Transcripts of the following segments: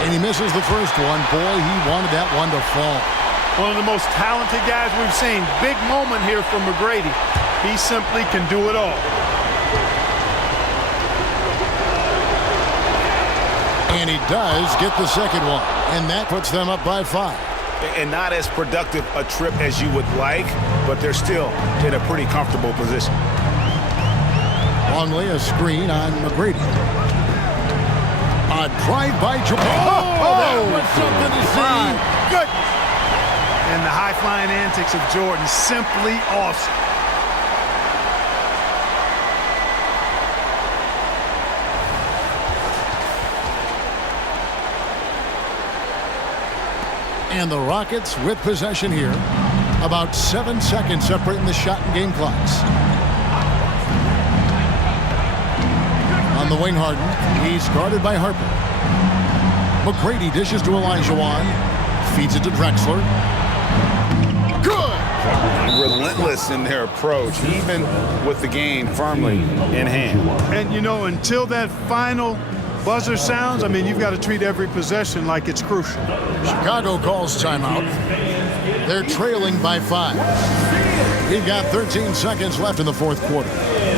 And he misses the first one. Boy, he wanted that one to fall. One of the most talented guys we've seen. Big moment here from McGrady. He simply can do it all. And he does get the second one. And that puts them up by 5. And not as productive a trip as you would like, but they're still in a pretty comfortable position. Longley, a screen on McGrady. A drive by Jamal. Oh, that was something to see. Good. And the high-flying antics of Jordan, simply awesome. And the Rockets with possession here. About 7 seconds separating the shot and game clocks. On the wing, Harden. He's guarded by Harper. McGrady dishes to Olajuwon. Feeds it to Drexler. Good! Relentless in their approach, even with the game firmly in hand. And, you know, until that final buzzer sounds, I mean, you've got to treat every possession like it's crucial. Chicago calls timeout. They're trailing by 5. We've got 13 seconds left in the fourth quarter.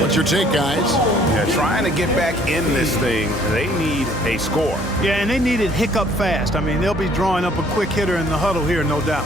What's your take, guys? Yeah, trying to get back in this thing, they need a score. Yeah, and they need it hiccup fast. I mean, they'll be drawing up a quick hitter in the huddle here, no doubt.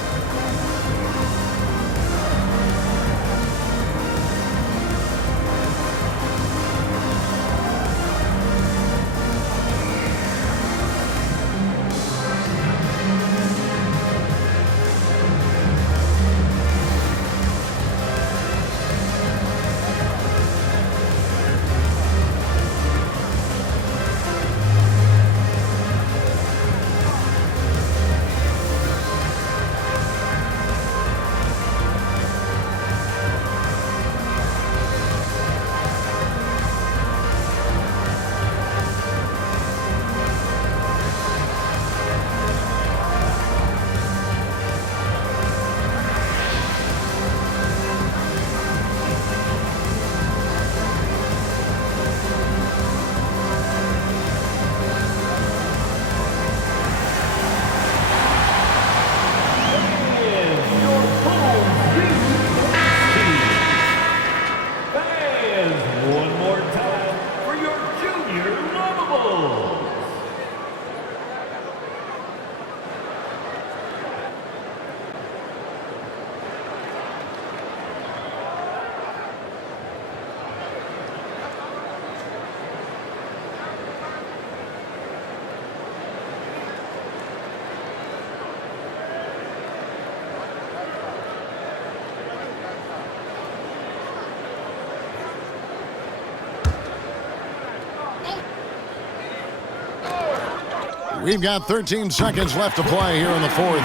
We've got 13 seconds left to play here in the fourth.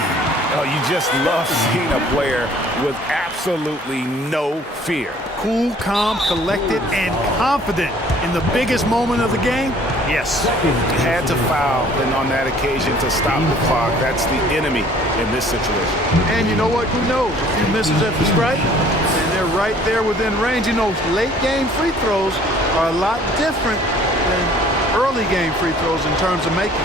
Oh, you just love seeing a player with absolutely no fear. Cool, calm, collected, and confident in the biggest moment of the game? Yes. Had to foul on that occasion to stop the clock. That's the enemy in this situation. And you know what? Who knows? A few misses at the stripe, and they're right there within range. You know, late game free throws are a lot different than early game free throws in terms of making.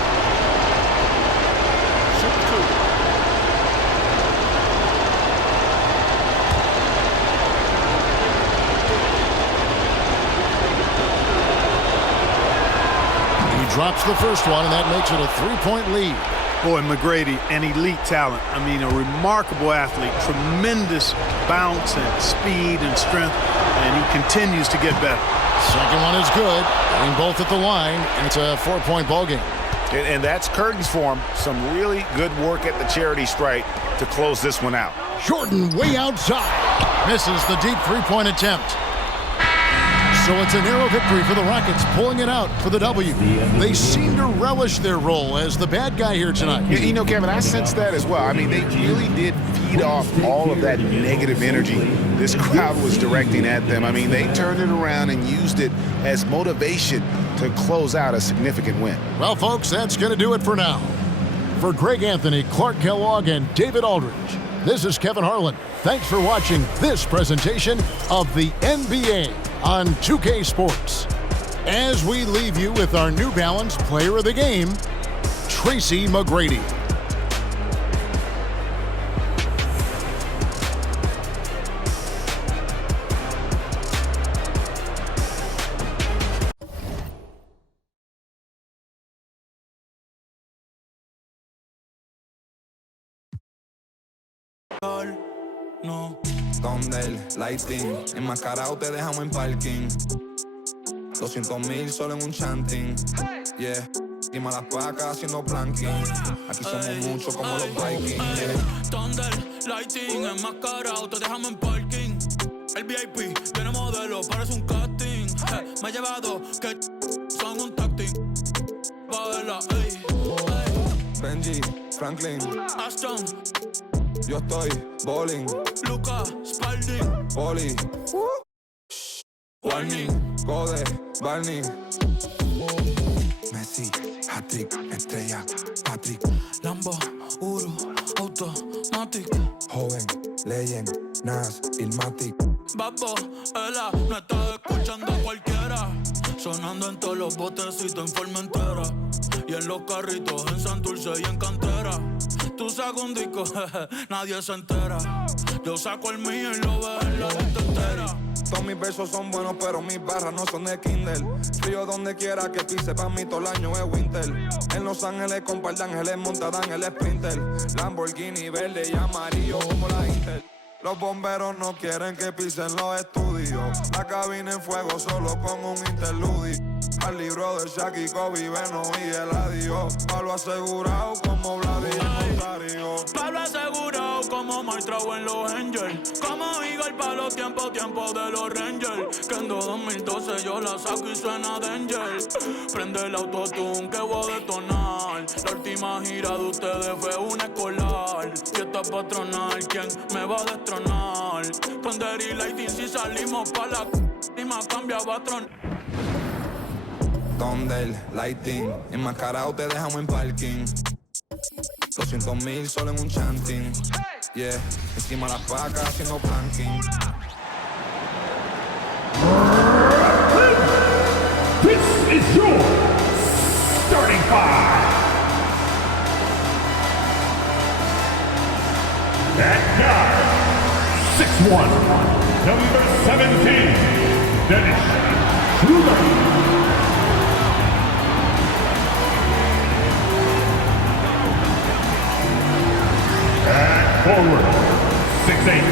Drops the first one, and that makes it a 3-point lead. Boy, McGrady, an elite talent. I mean, a remarkable athlete. Tremendous bounce and speed and strength, and he continues to get better. Second one is good. Getting both at the line, and it's a 4-point ball game. And that's curtains for him. Some really good work at the charity stripe to close this one out. Jordan way outside. Misses the deep 3-point attempt. So it's a narrow victory for the Rockets, pulling it out for the W. They seem to relish their role as the bad guy here tonight. You know, Kevin, I sense that as well. I mean, they really did feed off all of that negative energy this crowd was directing at them. I mean, they turned it around and used it as motivation to close out a significant win. Well, folks, that's going to do it for now. For Greg Anthony, Clark Kellogg, and David Aldridge, this is Kevin Harlan. Thanks for watching this presentation of the NBA on 2K Sports. As we leave you with our New Balance Player of the Game, Tracy McGrady. No, donde el lighting enmascarado te dejamos en parking. 200,000 solo en un chanting. Yeah, quema las pacas haciendo planking. Aquí somos muchos como los Vikings. Yeah. Donde el lighting enmascarado te dejamos en parking. El VIP tiene modelo, parece un casting. Me ha llevado que son un tacting. Pa' verla, ey, ey. Benji, Franklin, Aston, yo estoy bowling. Luca, Spalding, Poli, Warning, Code, Barney. Messi, hat-trick, estrella, Patrick. Lambo, Uru, Automatic. Joven, Legend, Nas, Ilmatic. Babo, ella no está escuchando a cualquiera. Sonando en todos los botecitos en forma entera. Y en los carritos en Santurce y en Cantera. Tú sacas un disco, nadie se entera. Yo saco el mío y lo veo en la lista entera. Todos mis versos son buenos, pero mis barras no son de Kindle. Frío donde quiera que pise, pa' mí todo el año es winter. En Los Ángeles con par de ángeles montadan el Sprinter. Lamborghini verde y amarillo como la Inter. Los bomberos no quieren que pisen los estudios. La cabina en fuego solo con un interludio. Al libro de Shaq y Kobe, Beno y Eladio. Pablo asegurado como Vladimir Rosario. Pablo asegurado como Maestrao en los Angels. Como Eagle para los tiempos de los Rangers. Que en 2012 yo la saco y suena Danger. Prende el autotune que voy a detonar. La última gira de ustedes fue una escolar. Fiesta patronal, ¿quién me va a destronar? Thunder y Lighting si salimos pa' la última cambia patrón. Donde el lighting enmascarado te dejamos en parking. 200,000 solo en un chanting. Yeah, encima las pacas haciendo planking. This is your starting five. That guy, 6'1", number 17, Dennis Schroeder. And forward, 6'8",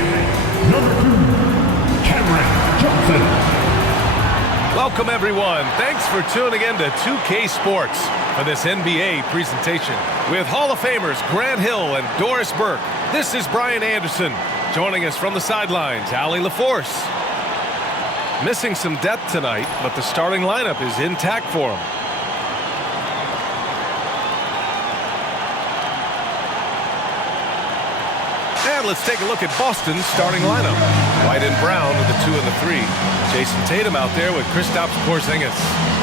number 2, Cameron Johnson. Welcome, everyone. Thanks for tuning in to 2K Sports for this NBA presentation. With Hall of Famers Grant Hill and Doris Burke, this is Brian Anderson. Joining us from the sidelines, Allie LaForce. Missing some depth tonight, but the starting lineup is intact for him. And let's take a look at Boston's starting lineup. White and Brown with the 2 and the 3. Jason Tatum out there with Kristaps Porzingis.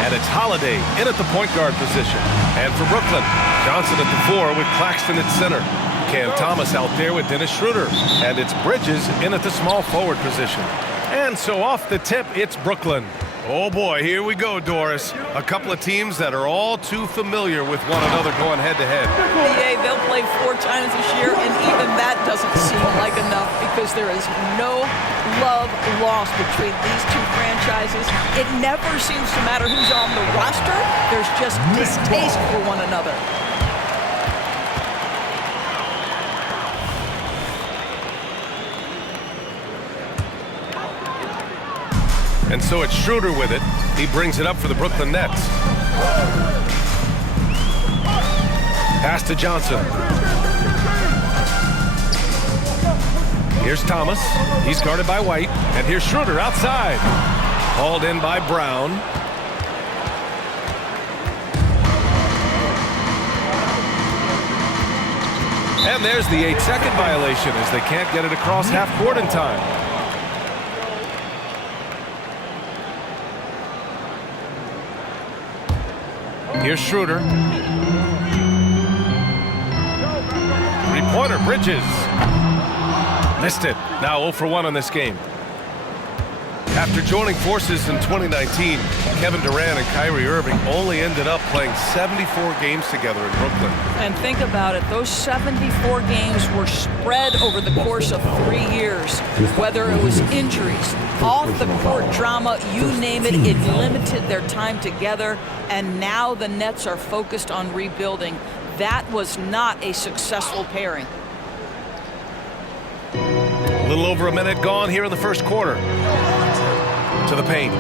And it's Holiday in at the point guard position. And for Brooklyn, Johnson at the 4 with Claxton at center. Cam Thomas out there with Dennis Schroeder. And it's Bridges in at the small forward position. And so off the tip, it's Brooklyn. Oh boy, here we go, Doris. A couple of teams that are all too familiar with one another going head-to-head. NBA, they'll play 4 times this year, and even that doesn't seem like enough because there is no love lost between these two franchises. It never seems to matter who's on the roster. There's just distaste for one another. And so it's Schroeder with it. He brings it up for the Brooklyn Nets. Pass to Johnson. Here's Thomas. He's guarded by White. And here's Schroeder outside. Hauled in by Brown. And there's the 8-second violation as they can't get it across half court in time. Here's Schroeder. Three-pointer, Bridges. Missed it. Now 0 for 1 on this game. After joining forces in 2019, Kevin Durant and Kyrie Irving only ended up playing 74 games together in Brooklyn. And think about it, those 74 games were spread over the course of 3 years. Whether it was injuries, off-the-court drama, you name it, it limited their time together. And now the Nets are focused on rebuilding. That was not a successful pairing. A little over a minute gone here in the first quarter. To the paint.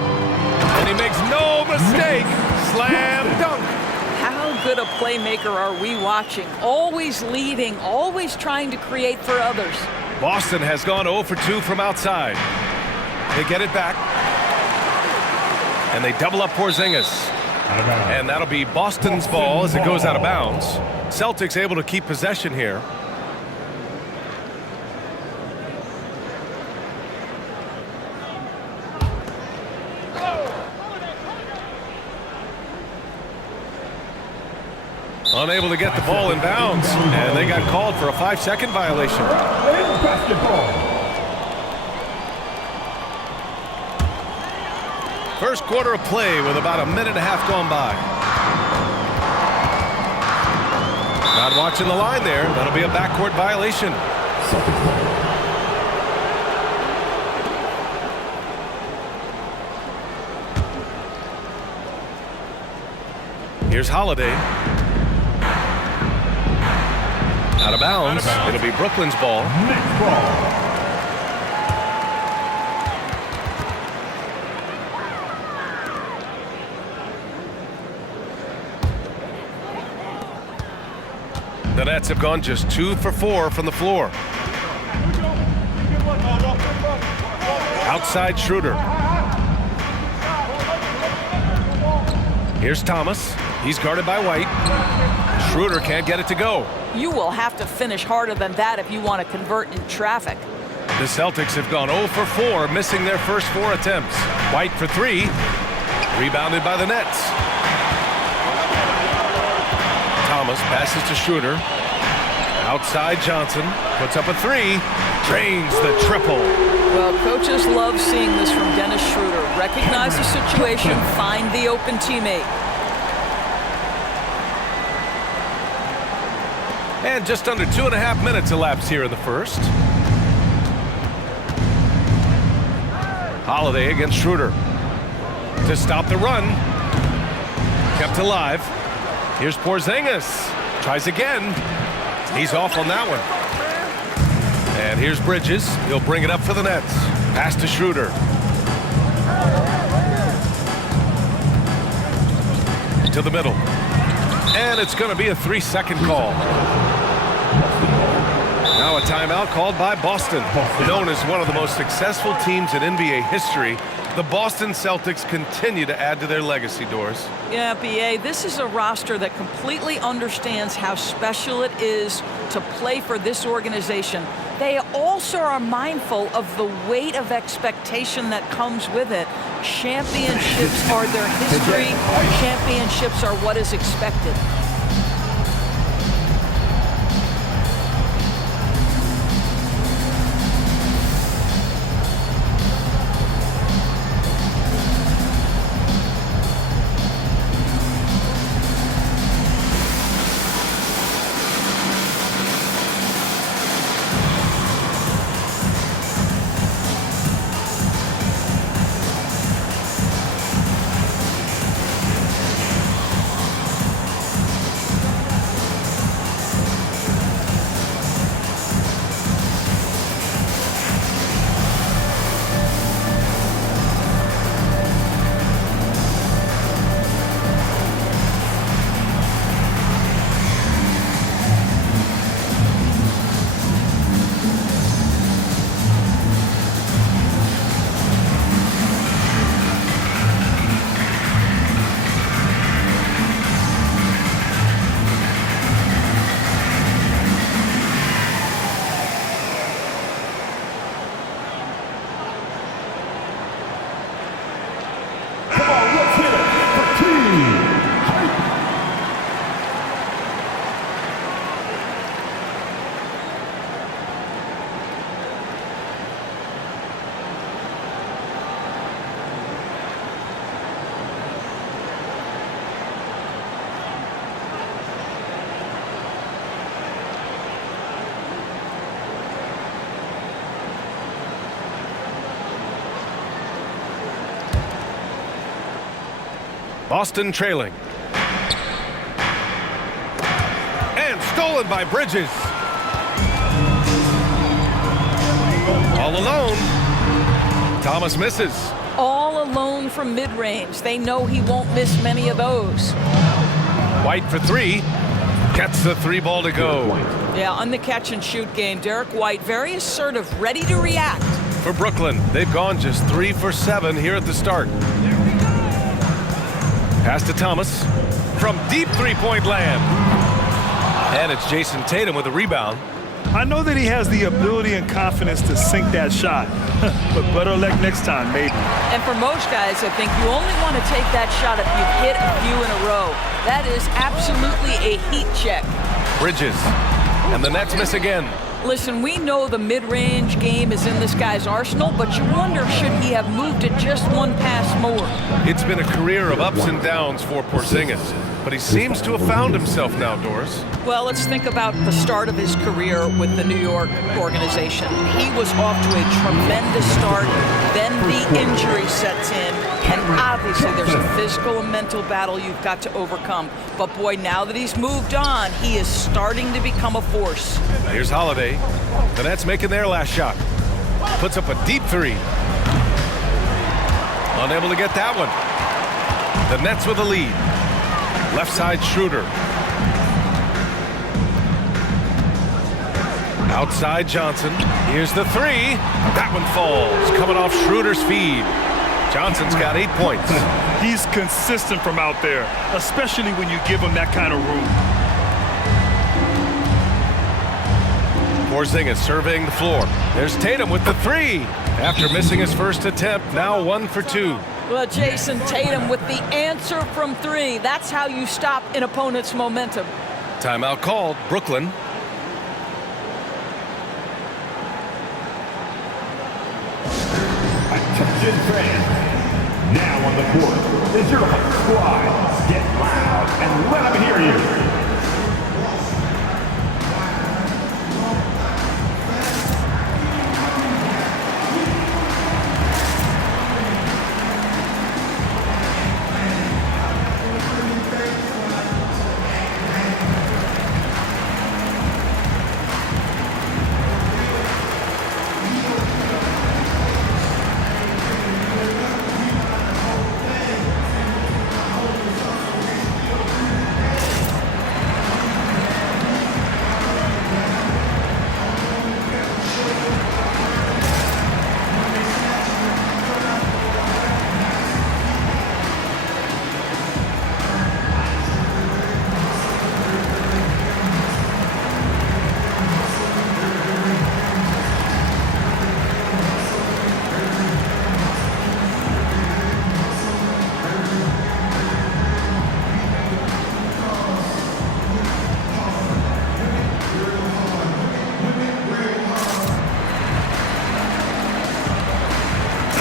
And he makes no mistake. Slam dunk. How good a playmaker are we watching? Always leading, always trying to create for others. Boston has gone 0 for 2 from outside. They get it back. And they double up Porzingis. And that'll be Boston's ball as it goes out of bounds. Celtics able to keep possession here. Unable to get the ball in bounds, and they got called for a 5-second violation. First quarter of play with about a minute and a half gone by. Not watching the line there. That'll be a backcourt violation. Here's Holiday. Out of bounds. It'll be Brooklyn's ball. Next ball. The Nets have gone just 2 for 4 from the floor. Outside Schroeder. Here's Thomas. He's guarded by White. Schroeder can't get it to go. You will have to finish harder than that if you want to convert in traffic. The Celtics have gone 0 for 4, missing their first 4 attempts. White for 3. Rebounded by the Nets. Thomas passes to Schroeder. Outside Johnson. Puts up a 3. Drains the triple. Well, coaches love seeing this from Dennis Schroeder. Recognize the situation, find the open teammate. And just under 2.5 minutes elapsed here in the first. Holiday against Schroeder. To stop the run. Kept alive. Here's Porzingis. Tries again. He's off on that one. And here's Bridges. He'll bring it up for the Nets. Pass to Schroeder. To the middle. And it's going to be a 3-second call. Now a timeout called by Boston. Known as one of the most successful teams in NBA history, the Boston Celtics continue to add to their legacy, Doris. Yeah, B.A., this is a roster that completely understands how special it is to play for this organization. They also are mindful of the weight of expectation that comes with it. Championships are their history. Championships are what is expected. Boston trailing. And stolen by Bridges. All alone. Thomas misses. All alone from mid-range. They know he won't miss many of those. White for three. Gets the three ball to go. Yeah, on the catch and shoot game, Derek White very assertive, ready to react. For Brooklyn, they've gone just 3 for 7 here at the start. Pass to Thomas from deep three-point land. And it's Jason Tatum with a rebound. I know that he has the ability and confidence to sink that shot, but better luck next time, maybe. And for most guys, I think you only want to take that shot if you've hit a few in a row. That is absolutely a heat check. Bridges. And the Nets miss again. Listen, we know the mid-range game is in this guy's arsenal, but you wonder, should he have moved it just one pass more? It's been a career of ups and downs for Porzingis, but he seems to have found himself now, Doris. Well, let's think about the start of his career with the New York organization. He was off to a tremendous start, then the injury sets in, and obviously there's a physical and mental battle you've got to overcome. But boy, now that he's moved on, he is starting to become a force. Here's Holiday. The Nets making their last shot. Puts up a deep three. Unable to get that one. The Nets with the lead. Left side Schroeder. Outside Johnson. Here's the three. That one falls. Coming off Schroeder's feed. Johnson's got 8 points. He's consistent from out there, especially when you give him that kind of room. Porzingis surveying the floor. There's Tatum with the three. After missing his first attempt, now 1 for 2. Well, Jason Tatum with the answer from three. That's how you stop an opponent's momentum. Timeout called. Brooklyn. Attention fans. Now on the court is your hot squad. Get loud and let them hear you.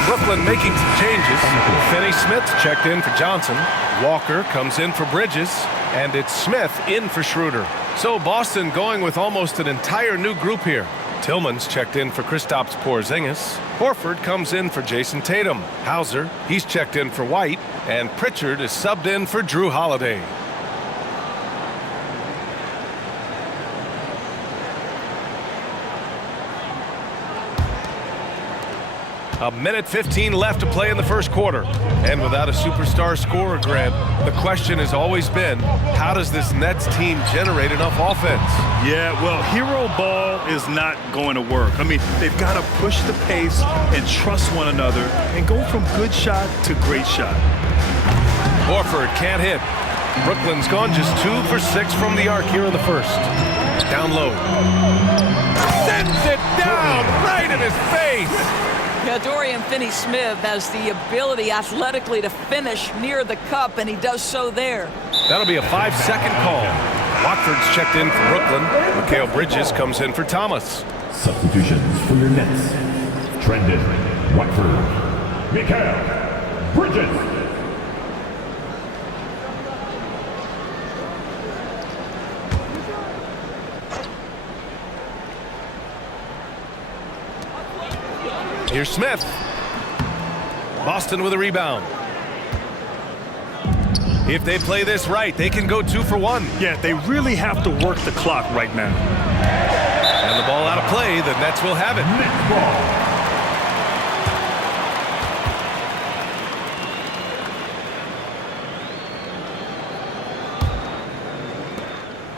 Brooklyn making some changes. Finney Smith checked in for Johnson. Walker comes in for Bridges. And it's Smith in for Schroeder. So Boston going with almost an entire new group here. Tillman's checked in for Kristaps Porzingis. Horford comes in for Jason Tatum. Hauser, he's checked in for White. And Pritchard is subbed in for Drew Holiday. A minute 15 left to play in the first quarter. And without a superstar scorer, Grant, the question has always been, how does this Nets team generate enough offense? Yeah, well, hero ball is not going to work. I mean, they've got to push the pace and trust one another and go from good shot to great shot. Horford can't hit. Brooklyn's gone just 2 for 6 from the arc here in the first. Down low. Sends it down right in his face. Yeah, Dorian Finney-Smith has the ability athletically to finish near the cup, and he does so there. That'll be a 5-second call. Watford's checked in for Brooklyn. Mikal Bridges comes in for Thomas. Substitutions for your Nets. Trendon, Watford, Mikal Bridges. Here's Smith. Boston with a rebound. If they play this right, they can go 2 for 1. Yeah, they really have to work the clock right now. And the ball out of play, the Nets will have it. Next ball.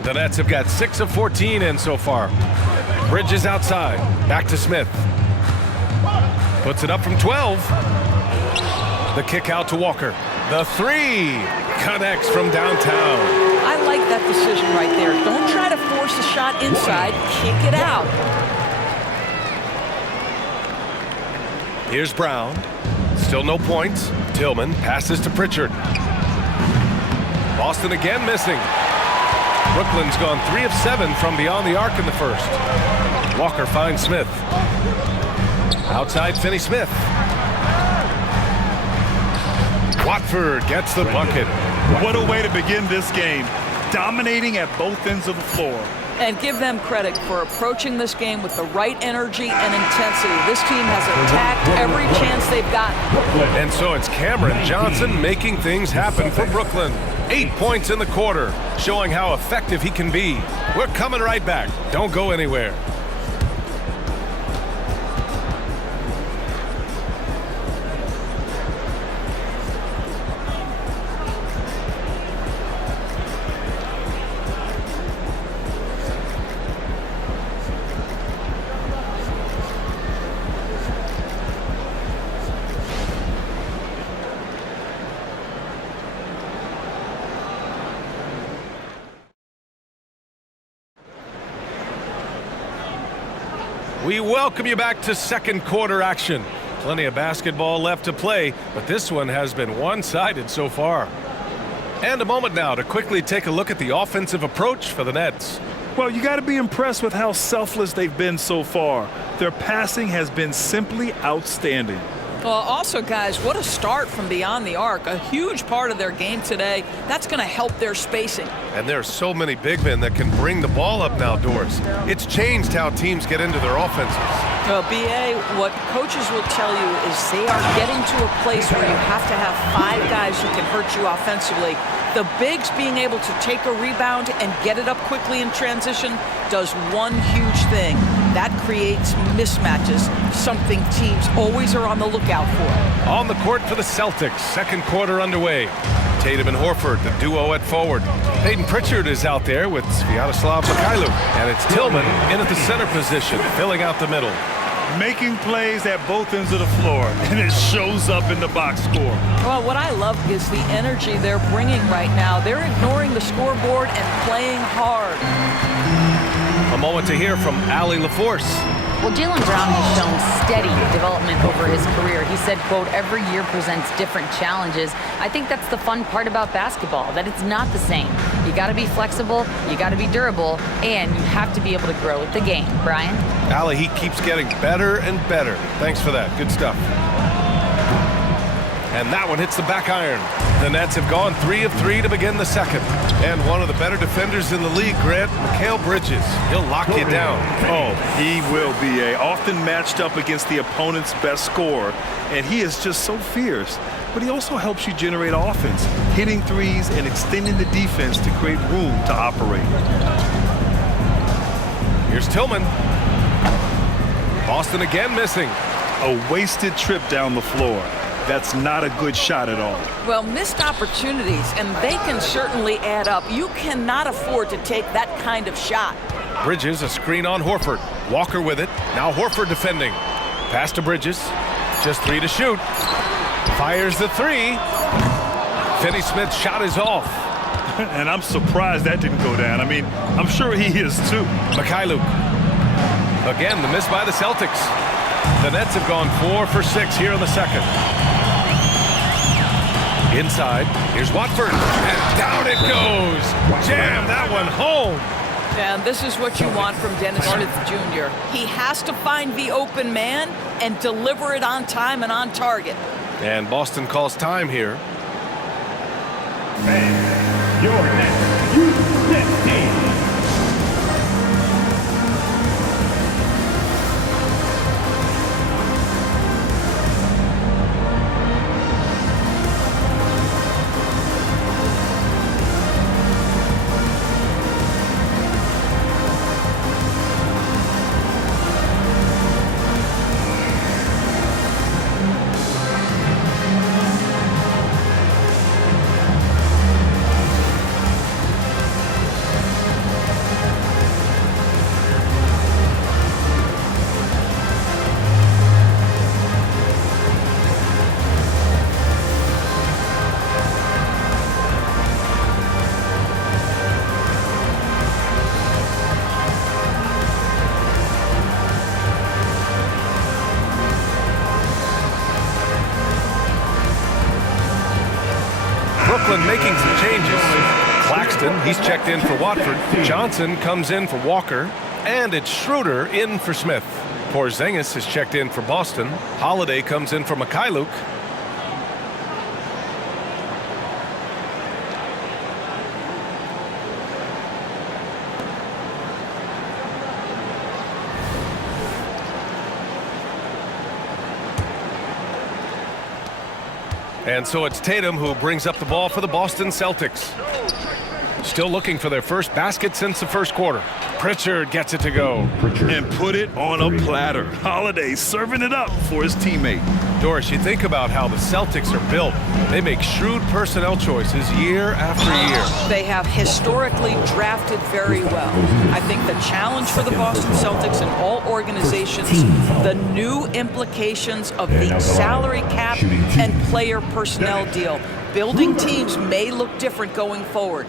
The Nets have got 6 of 14 in so far. Bridges outside. Back to Smith. Puts it up from 12. The kick out to Walker. The 3 connects from downtown. I like that decision right there. Don't try to force the shot inside. Kick it out. Here's Brown. Still no points. Tillman passes to Pritchard. Boston again missing. Brooklyn's gone 3 of 7 from beyond the arc in the first. Walker finds Smith. Outside Finney-Smith. Watford gets the bucket. What a way to begin this game. Dominating at both ends of the floor. And give them credit for approaching this game with the right energy and intensity. This team has attacked every chance they've gotten. And so it's Cameron Johnson making things happen for Brooklyn. 8 points in the quarter, showing how effective he can be. We're coming right back. Don't go anywhere. We welcome you back to second quarter action. Plenty of basketball left to play, but this one has been one-sided so far. And a moment now to quickly take a look at the offensive approach for the Nets. Well, you got to be impressed with how selfless they've been so far. Their passing has been simply outstanding. Well, also, guys, what a start from beyond the arc. A huge part of their game today. That's going to help their spacing. And there are so many big men that can bring the ball up now, Doris. It's changed how teams get into their offenses. Well, B.A., what coaches will tell you is they are getting to a place where you have to have 5 guys who can hurt you offensively. The bigs being able to take a rebound and get it up quickly in transition does one huge thing. That creates mismatches, something teams always are on the lookout for. On the court for the Celtics, second quarter underway. Tatum and Horford, the duo at forward. Peyton Pritchard is out there with Sviatoslav Mikhailuk. And it's Tillman in at the center position, filling out the middle. Making plays at both ends of the floor, and it shows up in the box score. Well, what I love is the energy they're bringing right now. They're ignoring the scoreboard and playing hard. A moment to hear from Allie LaForce. Well, Jaylen Brown has shown steady development over his career. He said, quote, every year presents different challenges. I think that's the fun part about basketball, that it's not the same. You got to be flexible, you got to be durable, and you have to be able to grow with the game. Brian? Allie, he keeps getting better and better. Thanks for that. Good stuff. And that one hits the back iron. The Nets have gone 3 of 3 to begin the second. And one of the better defenders in the league, Grant, Mikal Bridges. He'll lock you down. Oh, he will be often matched up against the opponent's best scorer. And he is just so fierce. But he also helps you generate offense, hitting threes and extending the defense to create room to operate. Here's Tillman. Boston again missing. A wasted trip down the floor. That's not a good shot at all. Well, missed opportunities, and they can certainly add up. You cannot afford to take that kind of shot. Bridges, a screen on Horford. Walker with it. Now Horford defending. Pass to Bridges. Just 3 to shoot. Fires the 3. Finney-Smith's shot is off. And I'm surprised that didn't go down. I mean, I'm sure he is too. Mikhailuk. Again, the miss by the Celtics. The Nets have gone 4 for 6 here in the second. Inside, here's Watford, and down it goes. Jam that one home. And this is what you want from Dennis Smith Jr. He has to find the open man and deliver it on time and on target. And Boston calls time here. And your next U15. Brooklyn making some changes. Claxton, he's checked in for Watford. Johnson comes in for Walker. And it's Schroeder in for Smith. Porzingis is checked in for Boston. Holiday comes in for Mikhailuk. And so it's Tatum who brings up the ball for the Boston Celtics. Still looking for their first basket since the first quarter. Pritchard gets it to go. And put it on a platter. Holiday serving it up for his teammate. Doris, you think about how the Celtics are built. They make shrewd personnel choices year after year. They have historically drafted very well. I think the challenge for the Boston Celtics and all organizations, the new implications of the salary cap and player personnel deal. Building teams may look different going forward.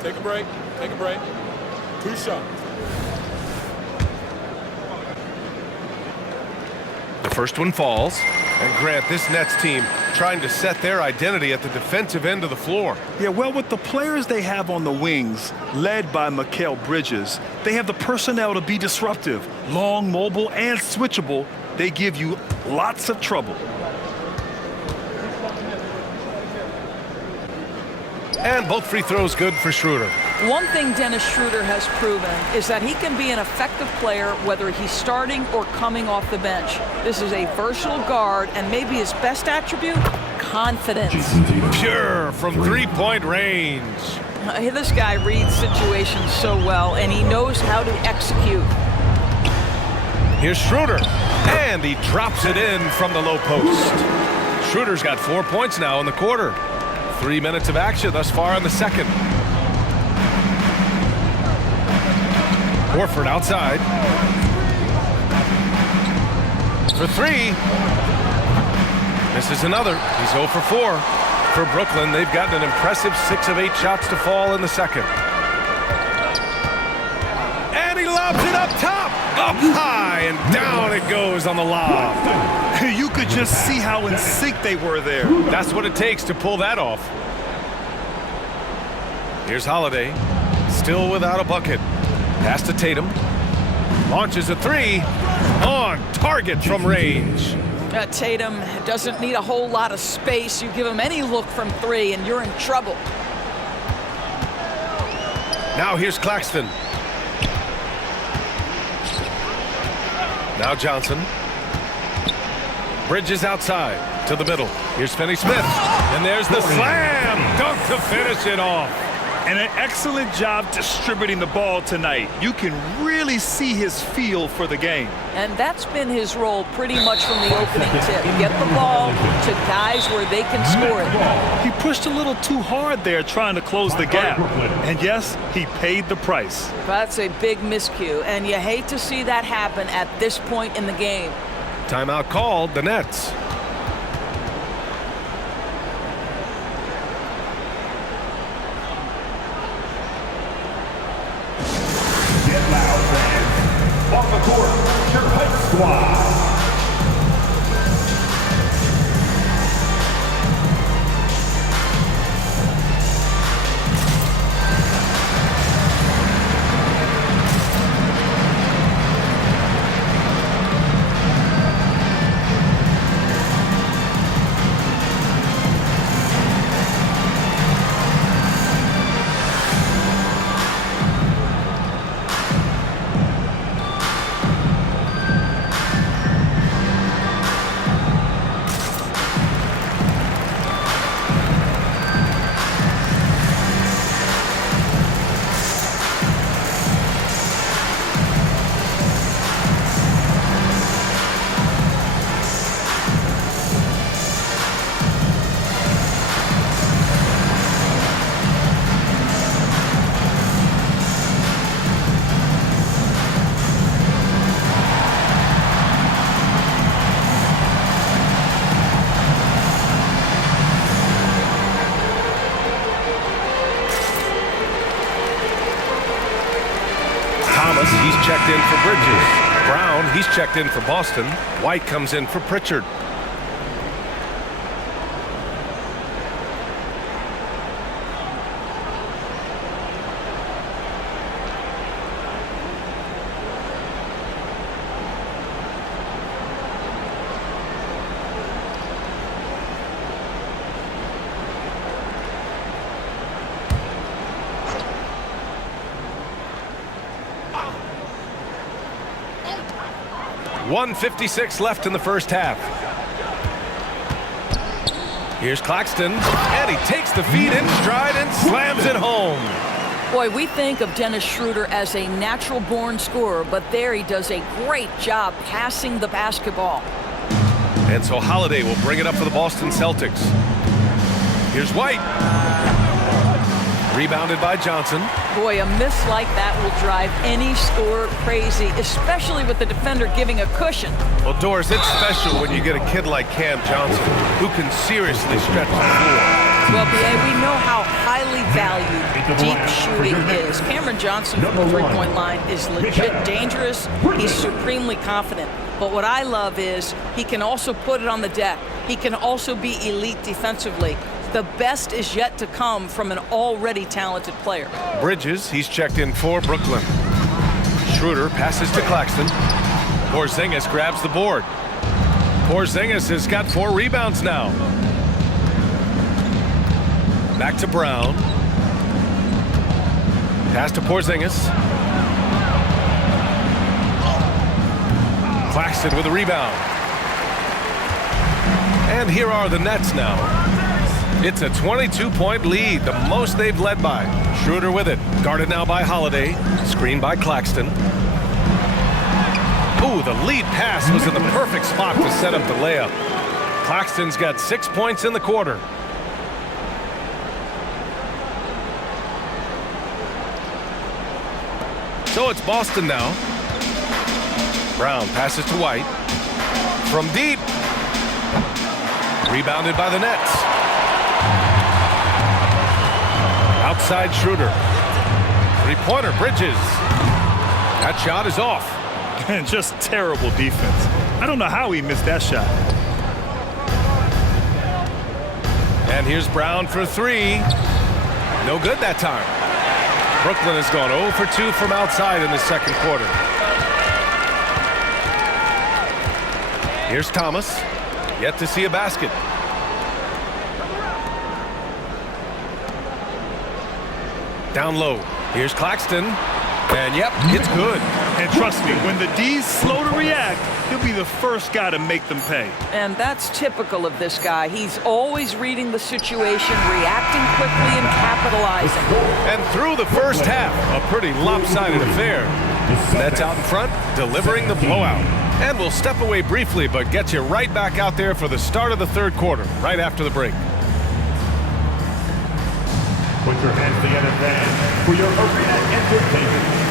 Take a break. Take a break. 2 shots. The first one falls. And Grant, this Nets team trying to set their identity at the defensive end of the floor. Yeah, well, with the players they have on the wings, led by Mikal Bridges, they have the personnel to be disruptive. Long, mobile, and switchable. They give you lots of trouble. And both free throws good for Schroeder. One thing Dennis Schroeder has proven is that he can be an effective player whether he's starting or coming off the bench. This is a versatile guard, and maybe his best attribute, confidence. Pure from three-point range. This guy reads situations so well, and he knows how to execute. Here's Schroeder, and he drops it in from the low post. Schroeder's got 4 points now in the quarter. 3 minutes of action thus far in the second. Horford outside. For 3. Misses another. He's 0 for 4. For Brooklyn, they've gotten an impressive 6 of 8 shots to fall in the second. And he lobs it up top. Up high, and down it goes on the lob. You could just see how in sync they were there. That's what it takes to pull that off. Here's Holiday, still without a bucket. Pass to Tatum. Launches a 3. On target from range. Tatum doesn't need a whole lot of space. You give him any look from 3, and you're in trouble. Now here's Claxton. Now Johnson. Bridges outside to the middle. Here's Finney-Smith. And there's the slam dunk to finish it off. And an excellent job distributing the ball tonight. You can really see his feel for the game. And that's been his role pretty much from the opening tip. Get the ball to guys where they can score it. He pushed a little too hard there trying to close the gap. And yes, he paid the price. That's a big miscue, and you hate to see that happen at this point in the game. Timeout called, the Nets. Get loud, fans. On the court, your Hype Squad. He's checked in for Bridges. Brown, he's checked in for Boston. White comes in for Pritchard. 1:56 left in the first half. Here's Claxton, and he takes the feed in stride and slams it home. Boy, we think of Dennis Schroeder as a natural-born scorer, but there he does a great job passing the basketball. And so Holiday will bring it up for the Boston Celtics. Here's White. Rebounded by Johnson. Boy, a miss like that will drive any scorer crazy, especially with the defender giving a cushion. Well, Doris, it's special when you get a kid like Cam Johnson who can seriously stretch the floor. Well, B.A., we know how highly valued deep shooting is. Cameron Johnson from the three-point line is legit dangerous. He's supremely confident. But what I love is he can also put it on the deck. He can also be elite defensively. The best is yet to come from an already talented player. Bridges, he's checked in for Brooklyn. Schroeder passes to Claxton. Porzingis grabs the board. Porzingis has got 4 rebounds now. Back to Brown. Pass to Porzingis. Claxton with a rebound. And here are the Nets now. It's a 22-point lead, the most they've led by. Schroeder with it. Guarded now by Holiday. Screened by Claxton. Ooh, the lead pass was in the perfect spot to set up the layup. Claxton's got 6 points in the quarter. So it's Boston now. Brown passes to White. From deep. Rebounded by the Nets. Outside Schroeder. Three-pointer, Bridges. That shot is off. And just terrible defense. I don't know how he missed that shot. And here's Brown for 3. No good that time. Brooklyn has gone 0 for 2 from outside in the second quarter. Here's Thomas. Yet to see a basket. Down low. Here's Claxton. And yep, it's good. And trust me, when the D's slow to react, he'll be the first guy to make them pay. And that's typical of this guy. He's always reading the situation, reacting quickly, and capitalizing. And through the first half, a pretty lopsided affair. Nets out in front, delivering the blowout. And we'll step away briefly, but get you right back out there for the start of the third quarter, right after the break. Put your hands together, fans, for your arena entertainment.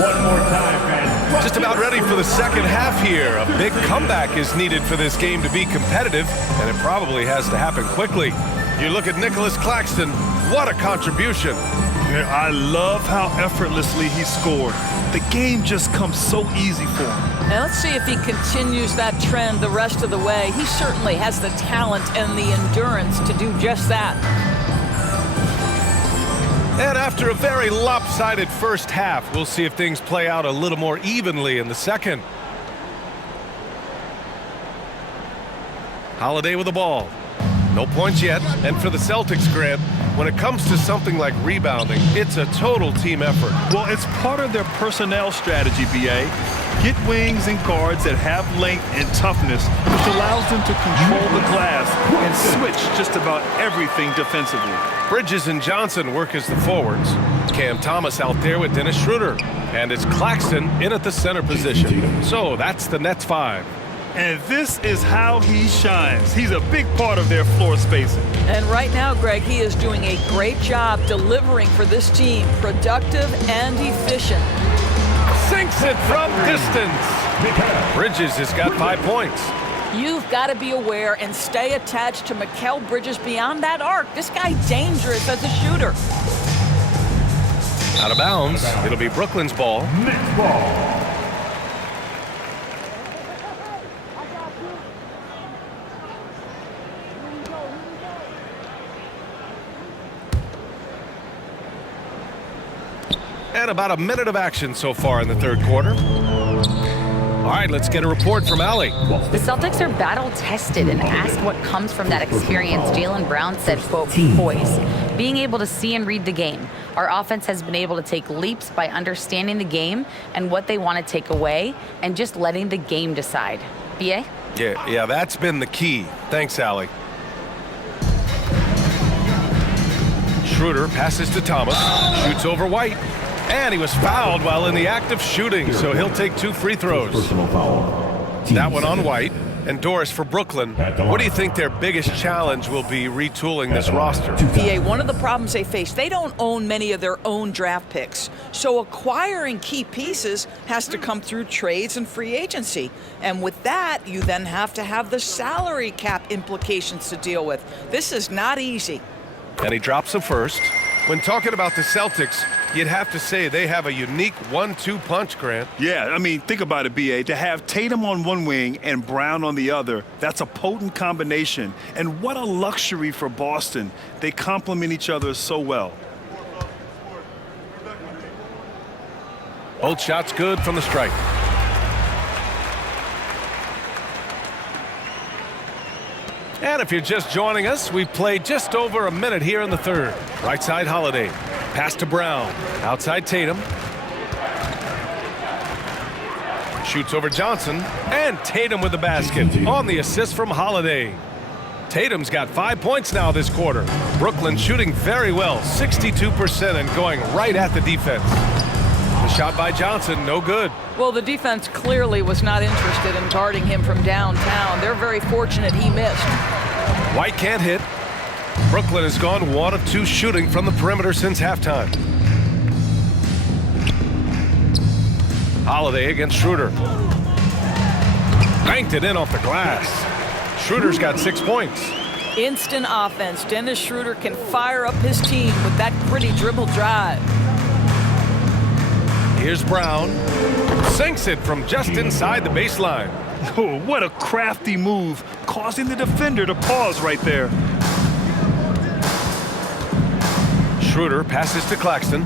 One more time, fans. Just about ready for the second half here. A big comeback is needed for this game to be competitive, and it probably has to happen quickly. You look at Nicholas Claxton, what a contribution. Yeah, I love how effortlessly he scored. The game just comes so easy for him. And let's see if he continues that trend the rest of the way. He certainly has the talent and the endurance to do just that. And after a very lopsided first half, we'll see if things play out a little more evenly in the second. Holiday with the ball. No points yet. And for the Celtics, Grant, when it comes to something like rebounding, it's a total team effort. Well, it's part of their personnel strategy, B.A. Get wings and guards that have length and toughness, which allows them to control the glass and switch just about everything defensively. Bridges and Johnson work as the forwards. Cam Thomas out there with Dennis Schroeder. And it's Claxton in at the center position. So that's the Nets 5. And this is how he shines. He's a big part of their floor spacing. And right now, Greg, he is doing a great job delivering for this team, productive and efficient. Sinks it from distance. Bridges has got 5 points. You've got to be aware and stay attached to Mikal Bridges beyond that arc. This guy's dangerous as a shooter. Out of bounds. It'll be Brooklyn's ball. Next ball. And about a minute of action so far in the third quarter. All right, let's get a report from Allie. The Celtics are battle-tested, and asked what comes from that experience, Jaylen Brown said, quote, poise, being able to see and read the game. Our offense has been able to take leaps by understanding the game and what they want to take away and just letting the game decide. B.A.? Yeah, that's been the key. Thanks, Allie. Schroeder passes to Thomas, shoots over White. And he was fouled while in the act of shooting, so he'll take 2 free throws. Personal foul. That one on White. And Doris for Brooklyn. What do you think their biggest challenge will be retooling this roster? PA, one of the problems they face, they don't own many of their own draft picks. So acquiring key pieces has to come through trades and free agency. And with that, you then have to have the salary cap implications to deal with. This is not easy. And he drops the first. When talking about the Celtics, you'd have to say they have a unique 1-2 punch, Grant. Yeah, I mean, think about it, B.A. To have Tatum on one wing and Brown on the other, that's a potent combination. And what a luxury for Boston. They complement each other so well. Both shots good from the stripe. And if you're just joining us, we've played just over a minute here in the third. Right side Holiday. Pass to Brown. Outside Tatum. Shoots over Johnson. And Tatum with the basket on the assist from Holiday. Tatum's got 5 points now this quarter. Brooklyn shooting very well, 62% and going right at the defense. The shot by Johnson, no good. Well, the defense clearly was not interested in guarding him from downtown. They're very fortunate he missed. White can't hit. Brooklyn has gone 1 of 2 shooting from the perimeter since halftime. Holiday against Schroeder. Banked it in off the glass. Schroeder's got 6 points. Instant offense. Dennis Schroeder can fire up his team with that pretty dribble drive. Here's Brown. Sinks it from just inside the baseline. Oh, what a crafty move, causing the defender to pause right there. Schroeder passes to Claxton.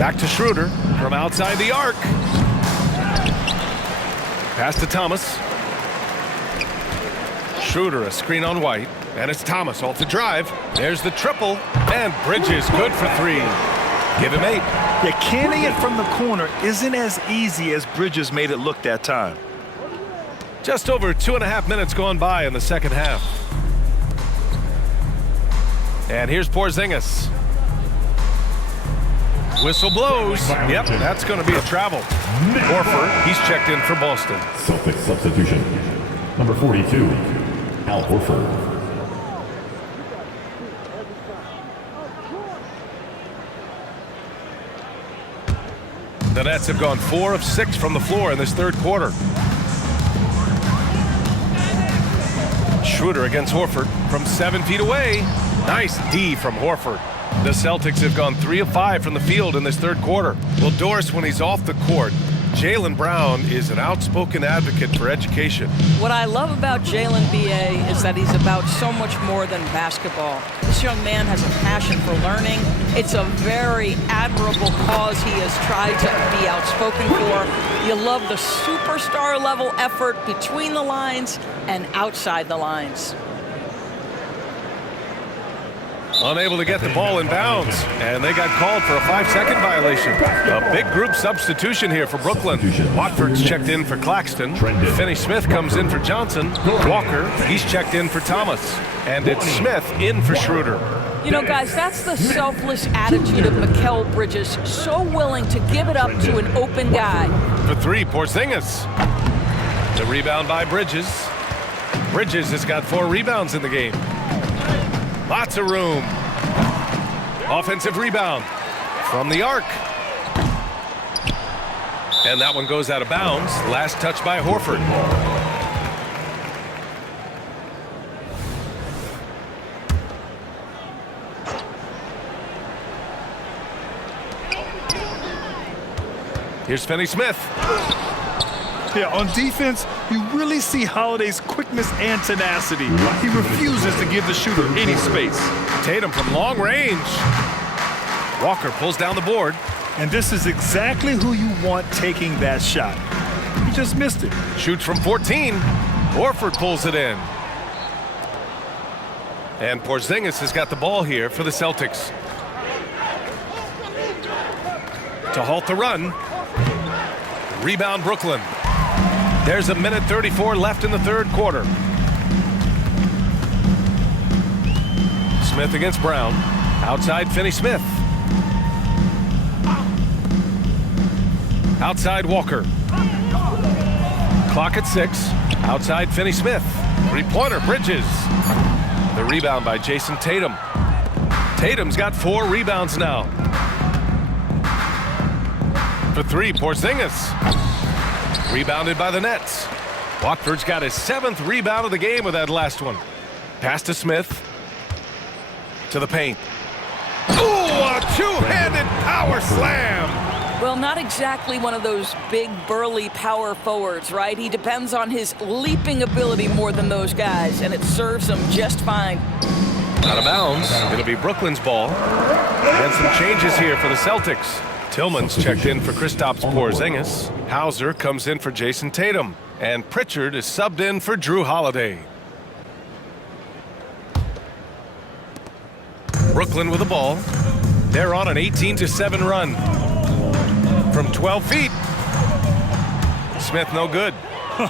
Back to Schroeder from outside the arc. Pass to Thomas. Schroeder, a screen on White. And it's Thomas off the drive. There's the triple. And Bridges good for 3. Give him 8. Yeah, canning it from the corner isn't as easy as Bridges made it look that time. Just over 2.5 minutes gone by in the second half. And here's Porzingis. Whistle blows. Yep, that's going to be a travel. Horford, he's checked in for Boston. Celtics substitution. Number 42, Al Horford. The Nets have gone 4 of 6 from the floor in this third quarter. Schroeder against Horford from 7 feet away. Nice D from Horford. The Celtics have gone 3 of 5 from the field in this third quarter. Well, Doris, when he's off the court, Jaylen Brown is an outspoken advocate for education. What I love about Jaylen B.A. is that he's about so much more than basketball. This young man has a passion for learning. It's a very admirable cause he has tried to be outspoken for. You love the superstar level effort between the lines and outside the lines. Unable to get the ball in bounds, and they got called for a 5-second violation. A big group substitution here for Brooklyn. Watford's checked in for Claxton. Finney-Smith comes in for Johnson. Walker, he's checked in for Thomas. And it's Smith in for Schroeder. You know, guys, that's the selfless attitude of Mikal Bridges. So willing to give it up to an open guy. For 3, Porzingis. The rebound by Bridges. Bridges has got 4 rebounds in the game. Lots of room. Offensive rebound from the arc. And that one goes out of bounds. Last touch by Horford. Here's Finney-Smith. Yeah, on defense, you really see Holiday's quickness and tenacity. He refuses to give the shooter any space. Tatum from long range. Walker pulls down the board. And this is exactly who you want taking that shot. He just missed it. Shoots from 14. Horford pulls it in. And Porzingis has got the ball here for the Celtics. To halt the run. Rebound Brooklyn. There's 1:34 left in the third quarter. Smith against Brown. Outside Finney-Smith. Outside Walker. Clock at 6. Outside Finney-Smith. Three-pointer Bridges. The rebound by Jason Tatum. Tatum's got 4 rebounds now. For 3, Porzingis. Rebounded by the Nets. Watford's got his 7th rebound of the game with that last one. Pass to Smith. To the paint. Ooh, a two-handed power slam. Well, not exactly one of those big, burly power forwards, right? He depends on his leaping ability more than those guys, and it serves him just fine. Out of bounds. It'll be Brooklyn's ball. And some changes here for the Celtics. Tillman's checked in for Kristaps Porzingis. Hauser comes in for Jason Tatum. And Pritchard is subbed in for Drew Holiday. Brooklyn with the ball. They're on an 18-7 run. From 12 feet. Smith no good.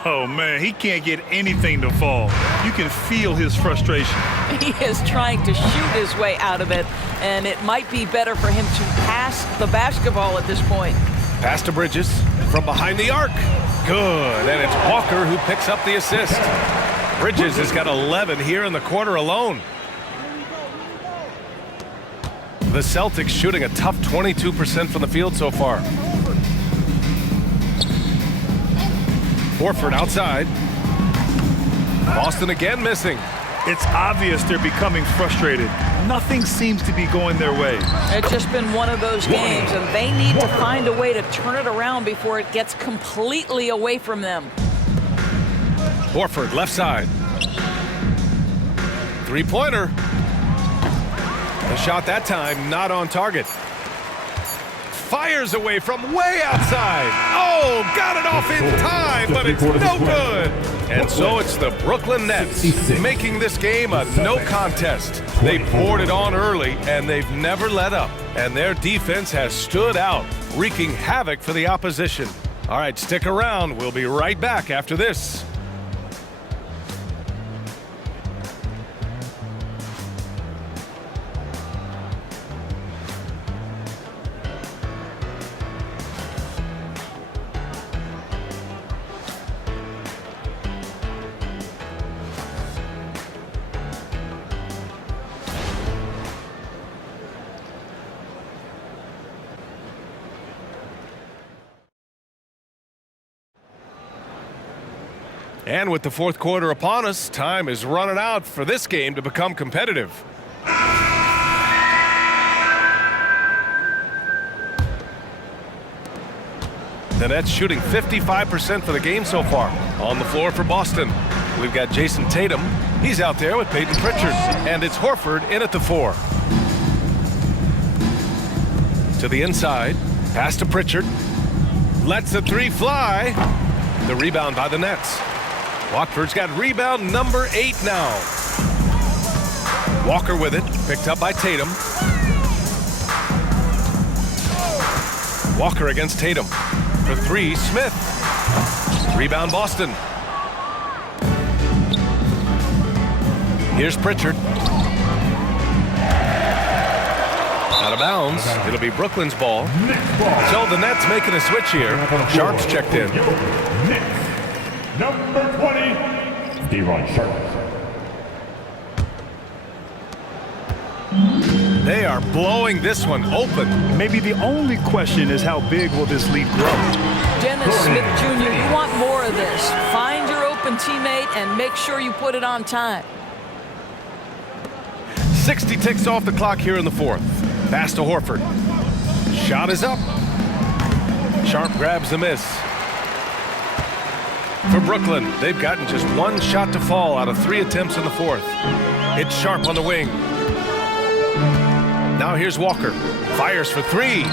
Oh, man, he can't get anything to fall. You can feel his frustration. He is trying to shoot his way out of it, and it might be better for him to pass the basketball at this point. Pass to Bridges from behind the arc. Good, and it's Walker who picks up the assist. Bridges has got 11 here in the quarter alone. The Celtics shooting a tough 22% from the field so far. Horford outside. Boston again missing. It's obvious they're becoming frustrated. Nothing seems to be going their way. It's just been one of those games, and they need to find a way to turn it around before it gets completely away from them. Horford left side. Three-pointer. The shot that time not on target. Fires away from way outside. Oh, got it off in time, but it's no good. And so it's the Brooklyn Nets making this game a no contest. They poured it on early, and they've never let up. And their defense has stood out, wreaking havoc for the opposition. All right, stick around. We'll be right back after this. And with the fourth quarter upon us, time is running out for this game to become competitive. The Nets shooting 55% for the game so far. On the floor for Boston, we've got Jason Tatum. He's out there with Peyton Pritchard. And it's Horford in at the 4. To the inside, pass to Pritchard. Lets the 3 fly. The rebound by the Nets. Watford's got rebound number 8 now. Walker with it, picked up by Tatum. Walker against Tatum. For 3, Smith. Rebound Boston. Here's Pritchard. Out of bounds. It'll be Brooklyn's ball. So the Nets making a switch here. Sharp's checked in. Number 20, D'Ron Sharp. They are blowing this one open. Maybe the only question is how big will this lead grow? Dennis Smith Jr., you want more of this. Find your open teammate and make sure you put it on time. 60 ticks off the clock here in the 4th. Pass to Horford. Shot is up. Sharp grabs the miss. For Brooklyn, they've gotten just 1 shot to fall out of 3 attempts in the 4th. It's Sharp on the wing. Now here's Walker. Fires for 3.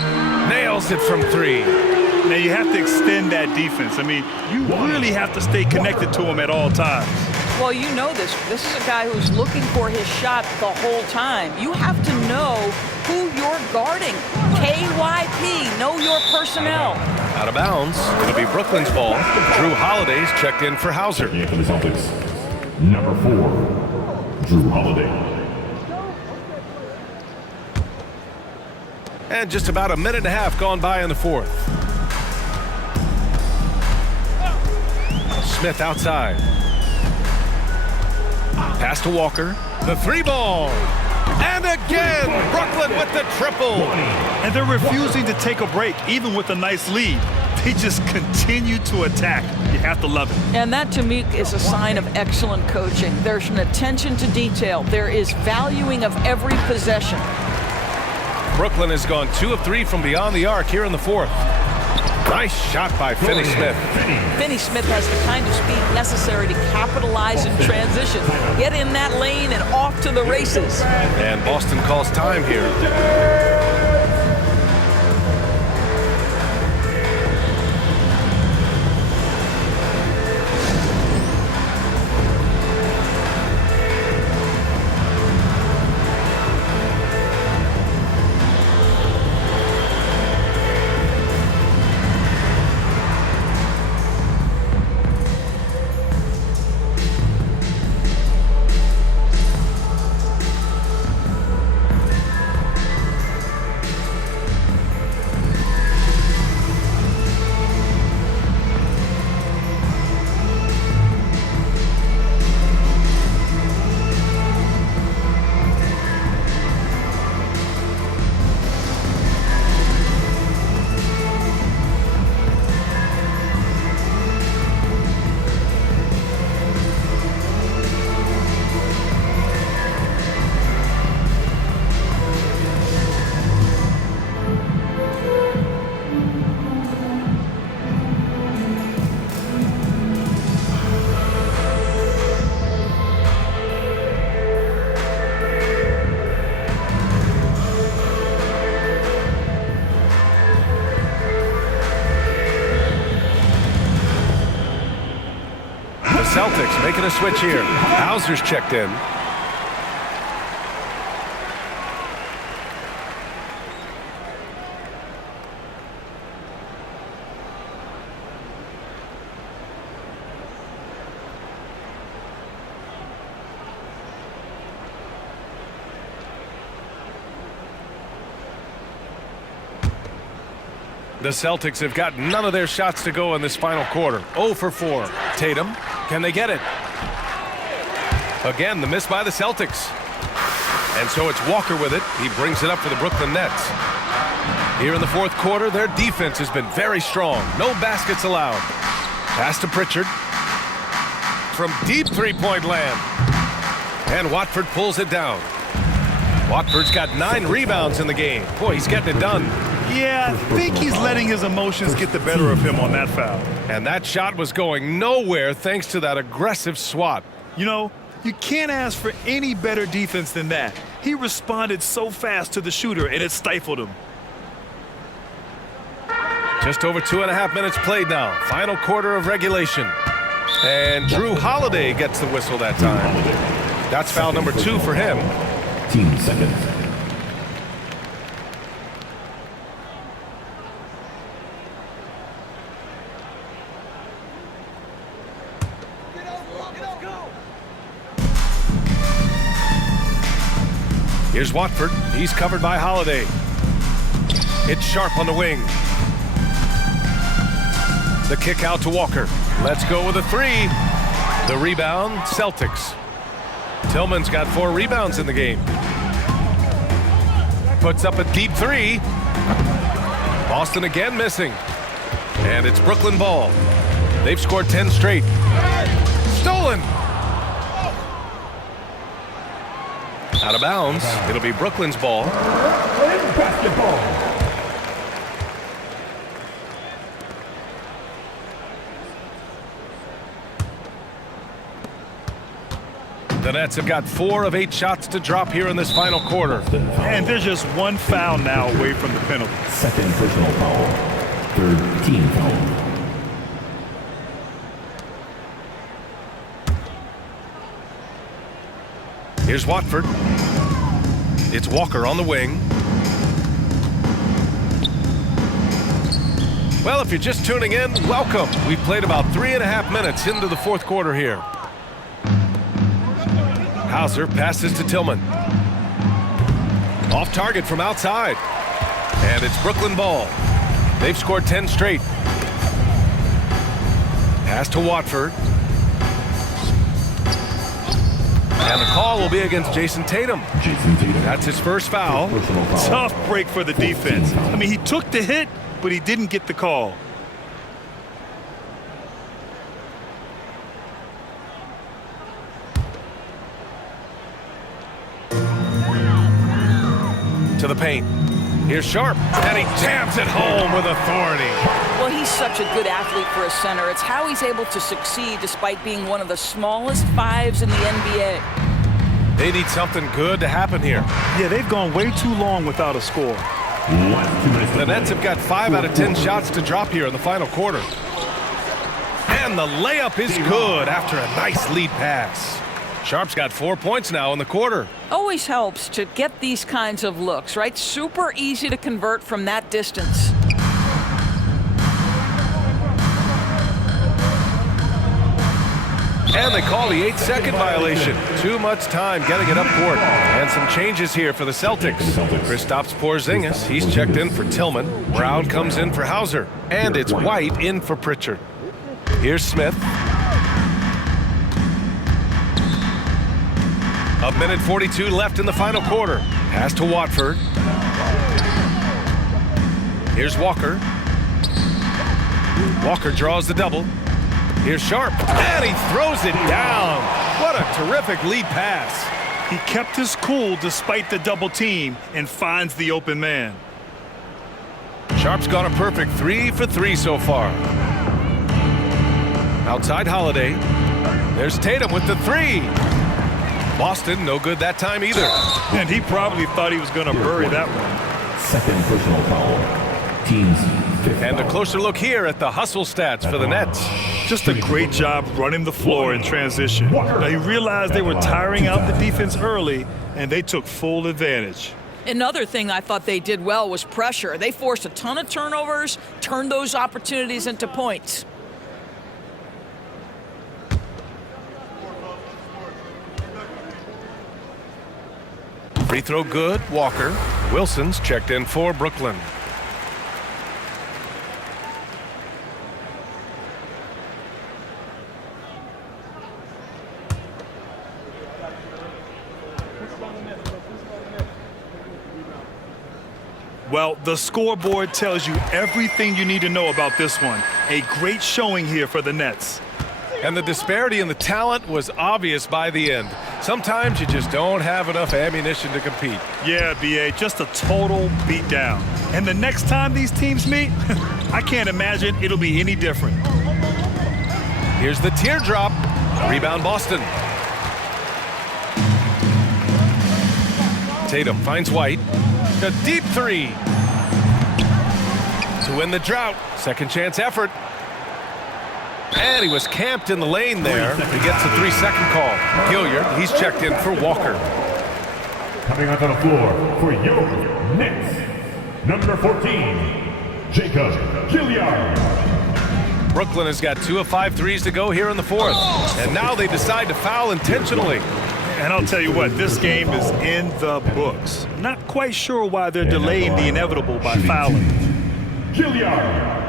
Nails it from 3. Now you have to extend that defense. I mean, you really have to stay connected to him at all times. Well, you know this. This is a guy who's looking for his shot the whole time. You have to know who you're guarding. KYP, know your personnel. Out of bounds. It'll be Brooklyn's ball. Drew Holiday's checked in for Hauser. Yeah, for the Celtics, number 4, Drew Holiday. And just about a minute and a half gone by in the 4th. Smith outside. Pass to Walker. The 3 ball. And again, Brooklyn with the triple. And they're refusing to take a break, even with a nice lead. They just continue to attack. You have to love it. And that, to me, is a sign of excellent coaching. There's an attention to detail. There is valuing of every possession. Brooklyn has gone 2 of 3 from beyond the arc here in the 4th. Nice shot by Finney Smith. Finney Smith has the kind of speed necessary to capitalize in transition. Get in that lane and off to the races. And Boston calls time here. Celtics making a switch here. Hauser's checked in. The Celtics have got none of their shots to go in this final quarter. 0 for 4. Tatum, can they get it? Again, the miss by the Celtics. And so it's Walker with it. He brings it up for the Brooklyn Nets. Here in the fourth quarter, their defense has been very strong. No baskets allowed. Pass to Pritchard. from deep three-point land. And Watford pulls it down. Watford's got 9 rebounds in the game. Boy, he's getting it done. Yeah, I think he's letting his emotions get the better of him on that foul. And that shot was going nowhere thanks to that aggressive swat. You know, you can't ask for any better defense than that. He responded so fast to the shooter, and it stifled him. Just over 2.5 minutes played now. Final quarter of regulation. And Drew Holiday gets the whistle that time. That's foul number 2 for him. 15 seconds. Here's Watford. He's covered by Holiday. It's Sharp on the wing. The kick out to Walker. Let's go with a 3. The rebound, Celtics. Tillman's got 4 rebounds in the game. Puts up a deep 3. Boston again missing. And it's Brooklyn ball. They've scored 10 straight. Stolen. Out of bounds. It'll be Brooklyn's ball. Basketball. The Nets have got 4 of 8 shots to drop here in this final quarter. And they're just 1 foul now away from the penalty. Second personal foul. Third team foul. Here's Watford. It's Walker on the wing. Well, if you're just tuning in, welcome. We've played about 3.5 minutes into the fourth quarter here. Hauser passes to Tillman. Off target from outside. And it's Brooklyn ball. They've scored 10 straight. Pass to Watford. And the call will be against Jason Tatum. That's his first foul. Tough break for the defense. I mean, he took the hit, but he didn't get the call. To the paint. Here's Sharp, and he jams it home with authority. Well, he's such a good athlete for a center. It's how he's able to succeed despite being one of the smallest 5s in the NBA. They need something good to happen here. Yeah, they've gone way too long without a score. The Nets have got 5 out of 10 shots to drop here in the final quarter. And the layup is good after a nice lead pass. Sharp's got 4 points now in the quarter. Always helps to get these kinds of looks, right? Super easy to convert from that distance. And they call the 8-second violation. Too much time getting it up court. And some changes here for the Celtics. Kristaps Porzingis, he's checked in for Tillman. Brown comes in for Hauser. And it's White in for Pritchard. Here's Smith. A minute 42 left in the final quarter. Pass to Watford. Here's Walker. Walker draws the double. Here's Sharp, and he throws it down. What a terrific lead pass. He kept his cool despite the double team and finds the open man. Sharp's got a perfect 3 for 3 so far. Outside Holiday. There's Tatum with the 3. Boston, no good that time either. And he probably thought he was going to bury that one. Second personal foul. Team's fifth And a foul. closer look here at the hustle stats for the Nets. Just a great job running the floor in transition. Now, he realized they were tiring out the defense early, and they took full advantage. Another thing I thought they did well was pressure. They forced a ton of turnovers, turned those opportunities into points. Free throw good, Walker. Wilson's checked in for Brooklyn. Well, the scoreboard tells you everything you need to know about this one. A great showing here for the Nets. And the disparity in the talent was obvious by the end. Sometimes you just don't have enough ammunition to compete. Yeah, B.A., just a total beatdown. And the next time these teams meet, I can't imagine it'll be any different. Here's the teardrop. Rebound Boston. Tatum finds White. A deep three. To win the drought. Second chance effort. And he was camped in the lane there. He gets a 3-second call. Gilliard, he's checked in for Walker. Coming onto the floor for your Knicks, number 14, Jacob Gilliard. Brooklyn has got 2 of 5 threes to go here in the fourth. And now they decide to foul intentionally. And I'll tell you what, this game is in the books. Not quite sure why they're delaying the inevitable by fouling. Gilliard.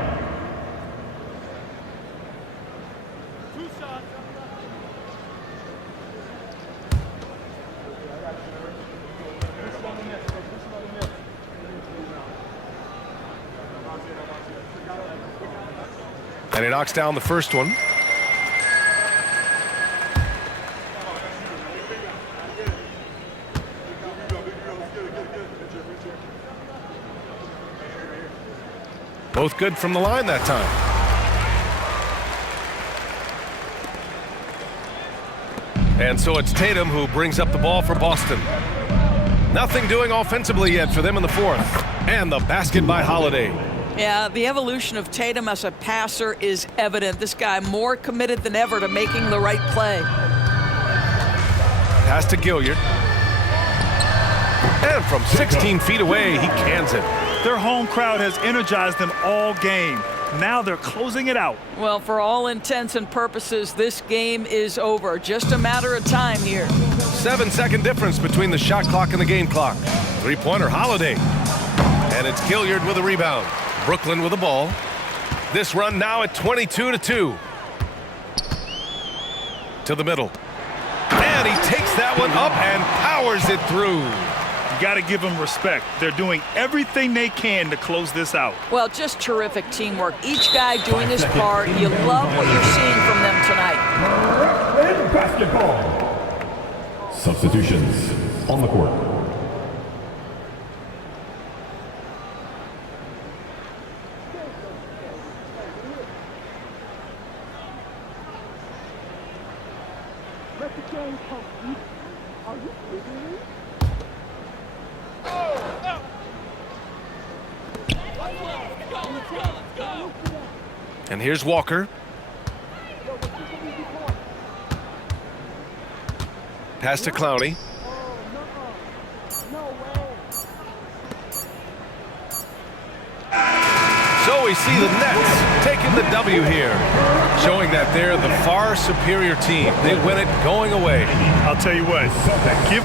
And he knocks down the first one. Both good from the line that time. And so it's Tatum who brings up the ball for Boston. Nothing doing offensively yet for them in the fourth. And the basket by Holiday. Yeah, the evolution of Tatum as a passer is evident. This guy more committed than ever to making the right play. Pass to Gilliard. And from 16 feet away, he cans it. Their home crowd has energized them all game. Now they're closing it out. Well, for all intents and purposes, this game is over. Just a matter of time here. 7-second difference between the shot clock and the game clock. Three-pointer Holiday. And it's Gilliard with a rebound. Brooklyn with the ball. This run now at 22-2. To the middle. And he takes that one up and powers it through. You got to give them respect. They're doing everything they can to close this out. Well, just terrific teamwork. Each guy doing his part. You love what you're seeing from them tonight. In basketball. Substitutions on the court. And here's Walker. Pass to Clowney. So we see the Nets taking the W here, showing that they're the far superior team. They win it going away. I'll tell you what, give